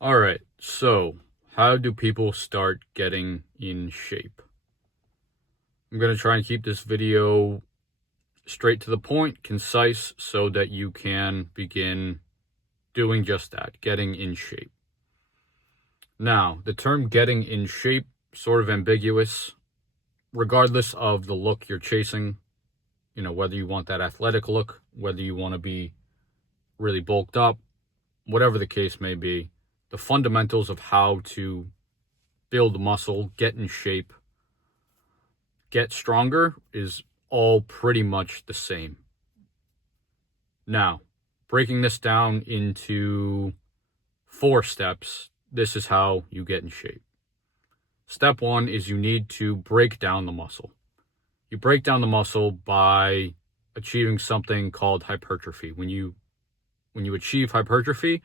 All right, so how do people start getting in shape? I'm going to try and keep this video straight to the point, concise, so that you can begin doing just that, getting in shape. Now, the term getting in shape, sort of ambiguous, regardless of the look you're chasing, whether you want that athletic look, whether you want to be really bulked up, whatever the case may be, the fundamentals of how to build muscle, get in shape, get stronger is all pretty much the same. Now, breaking this down into 4 steps, this is how you get in shape. Step 1 is you need to break down the muscle. You break down the muscle by achieving something called hypertrophy. When you achieve hypertrophy,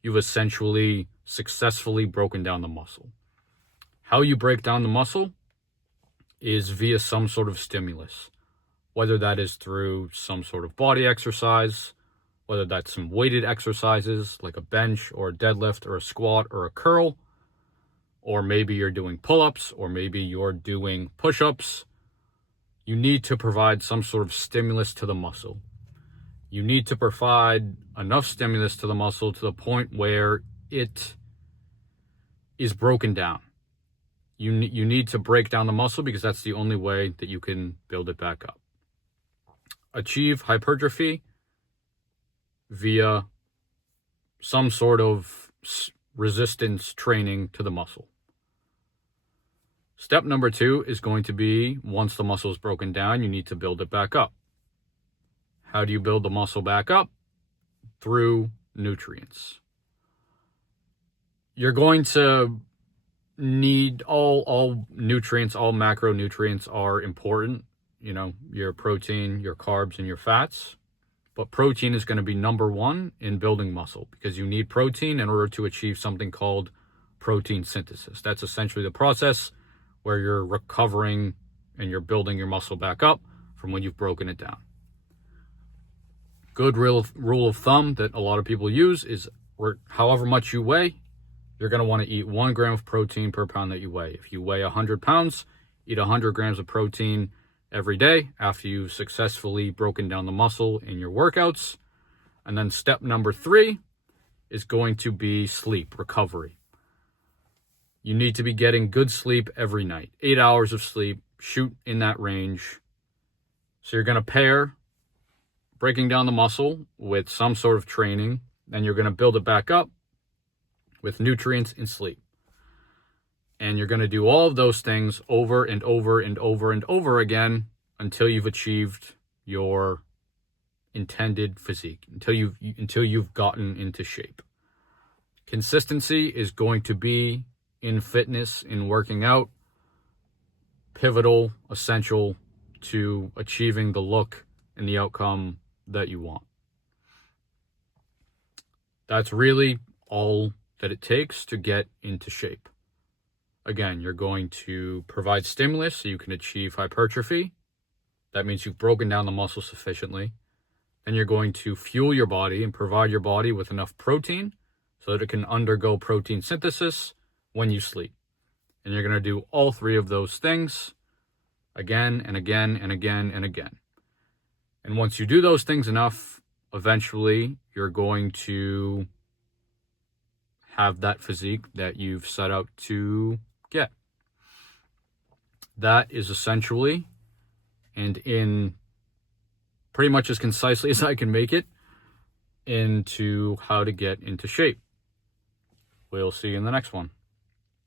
you've essentially successfully broken down the muscle. How you break down the muscle is via some sort of stimulus, whether that is through some sort of body exercise, whether that's some weighted exercises like a bench or a deadlift or a squat or a curl, or maybe you're doing pull-ups, or maybe you're doing push-ups. You need to provide some sort of stimulus to the muscle. You need to provide enough stimulus to the muscle to the point where it is broken down. You need to break down the muscle because that's the only way that you can build it back up. Achieve hypertrophy via some sort of resistance training to the muscle. Step number 2 is going to be, once the muscle is broken down, you need to build it back up. How do you build the muscle back up? Through nutrients. You're going to need all nutrients, all macronutrients are important. Your protein, your carbs, and your fats. But protein is going to be number 1 in building muscle because you need protein in order to achieve something called protein synthesis. That's essentially the process where you're recovering and you're building your muscle back up from when you've broken it down. Good rule of thumb that a lot of people use is however much you weigh, you're going to want to eat 1 gram of protein per pound that you weigh. If you weigh 100 pounds, eat 100 grams of protein every day after you've successfully broken down the muscle in your workouts. And then step number 3 is going to be sleep, recovery. You need to be getting good sleep every night. 8 hours of sleep, shoot in that range. So you're going to pair breaking down the muscle with some sort of training, then you're going to build it back up with nutrients and sleep. And you're going to do all of those things over and over and over and over again until you've achieved your intended physique, until you've gotten into shape. Consistency is going to be, in fitness, in working out, pivotal, essential to achieving the look and the outcome that you want. That's really all that it takes to get into shape. Again, you're going to provide stimulus so you can achieve hypertrophy. That means you've broken down the muscle sufficiently. Then you're going to fuel your body and provide your body with enough protein so that it can undergo protein synthesis when you sleep. And you're going to do all 3 of those things again and again and again and again. And once you do those things enough, eventually you're going to have that physique that you've set out to get. That is essentially, and in pretty much as concisely as I can make it, into how to get into shape. We'll see you in the next one.